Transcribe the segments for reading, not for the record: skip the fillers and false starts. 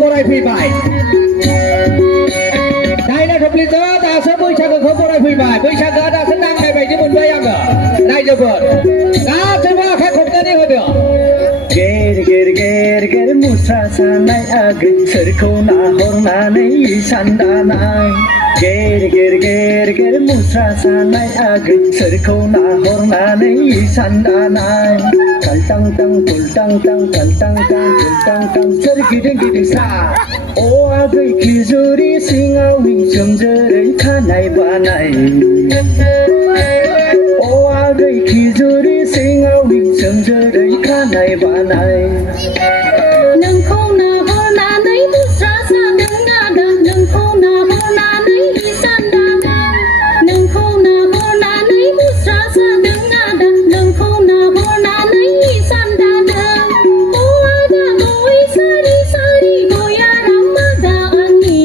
बोराय फैबाय दायना थफ्लिजों दासो बैसागोखौ बोराय फैबाय बैसागोआ दासो नांनाय बायदि मोनबाय आङो रायजोफोर गासैबो आखाइ खबनानै होदो गेर गेर गेर गेर मुस्रा सानाय आगै सोरखौ नाहरनानै इसान दानाय गेर गेर गेर गेर मुस्रा सानाय आगै सोरखौ नाहरनानै इसान दानाय कल्टां टां कुल्टां टां कल्टां टां कुल्टां टां सोरगिदिं गिदिं सा अ आगै खिजुरि सिङाव सोमजोरै खानाय बानाय अ आगै खिजुरि सिङाव सोमजोरै खानाय बानाय नोंखौ नाहरनानै मुस्रा सादों आदा नोंखौ नाहरनानै इसान दादों नोंखौ नाहरनानै मुस्रा सादों आदा नोंखौ नाहरनानै इसान दादों अ आदा गय सारि सारि गयाराम आदा आंनि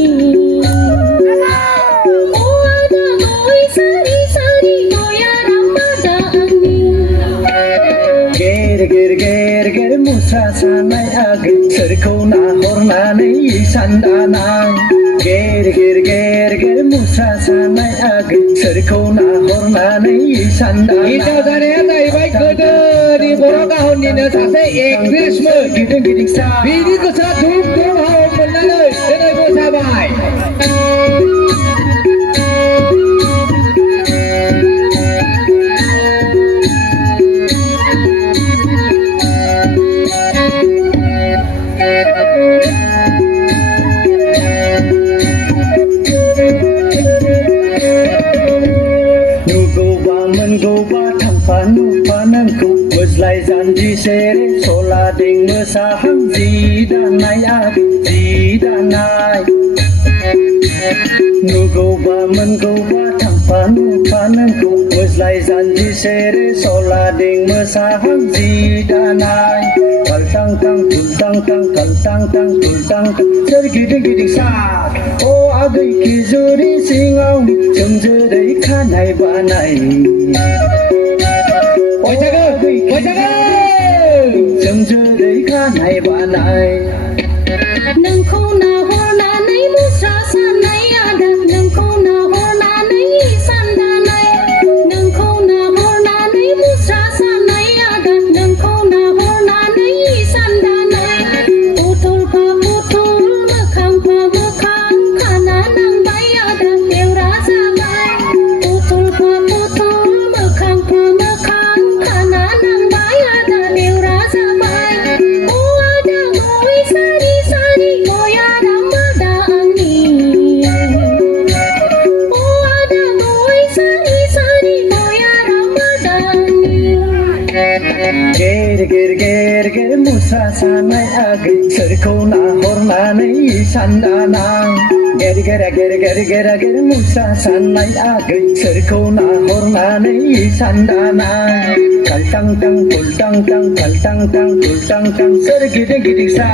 अ आदा गय सारि सारि गयाराम आदा आंनि गेर गेर गेर गेर मुस्रा सानाय आगै सोरखौ नाहरनानै इसान दानाय गेर गेर गेर गेर मुस्रा सानाय आगै सोरखौ नाहरनानै इसान हिनजाव दानाय जानाया जाहैबाय गोदोनि बर' गाहननिनो सासे एक्ट्रेसमोन गिदिं गिदिं सा बिनि गोसोआ धुम धुम हाव मोननानै दिनै मोसाबाय नुगौबा मोनगौबा थांफा नुफा नोंखौ मोज्लाय जानजि सेर सलादिं मोसाहां जि दानाय आगै जि दानाय नुगौबा मोनगौबा थांफा नुफा नोंखौ मोज्लाय जानजि सेर सलादिं मोसाहां जि दानाय कल्टां टां कुल्टां टां कल्टां टां कुल्टां टां सोरगिदिं गिदिं सा अ आगै खिजुरि सिङाव सोमजोरै खानाय बानाय बैसागो बैसागो सोमजोरै खानाय बानाय नोंखौ नाहरनानै मुस्रा सानाय आदा नोंखौ नाहरनानै इसान दानाय नोंखौ नाहरनानै मुस्रा सानाय आदा नोंखौ नाहरनानै इसान दानाय पुथुलफा पुथुल मोखांफा मोखां खाना नांबाय आदा बेवरा जाबाय पुथुलफा पुथुल मोखांफा मोखां खाना नांबाय आदा बेवरा जाबाय अ आदा गय सारि सारि गयाराम आदा आंनि अ आदा गय सारि सारि गयाराम आदा आंनि गेर गेर गेर गेर मुस्रा सानाय आगै सोरखौ नाहरनानै इसान दानाय गेर गेर गेर गेर गेर गेर मुस्रा सानाय आगै सोरखौ नाहरनानै इसान दानाय कल्टां टां कुल्टां टां कल्टां टां कुल्टां टां सोरगिदिं गिदिं सा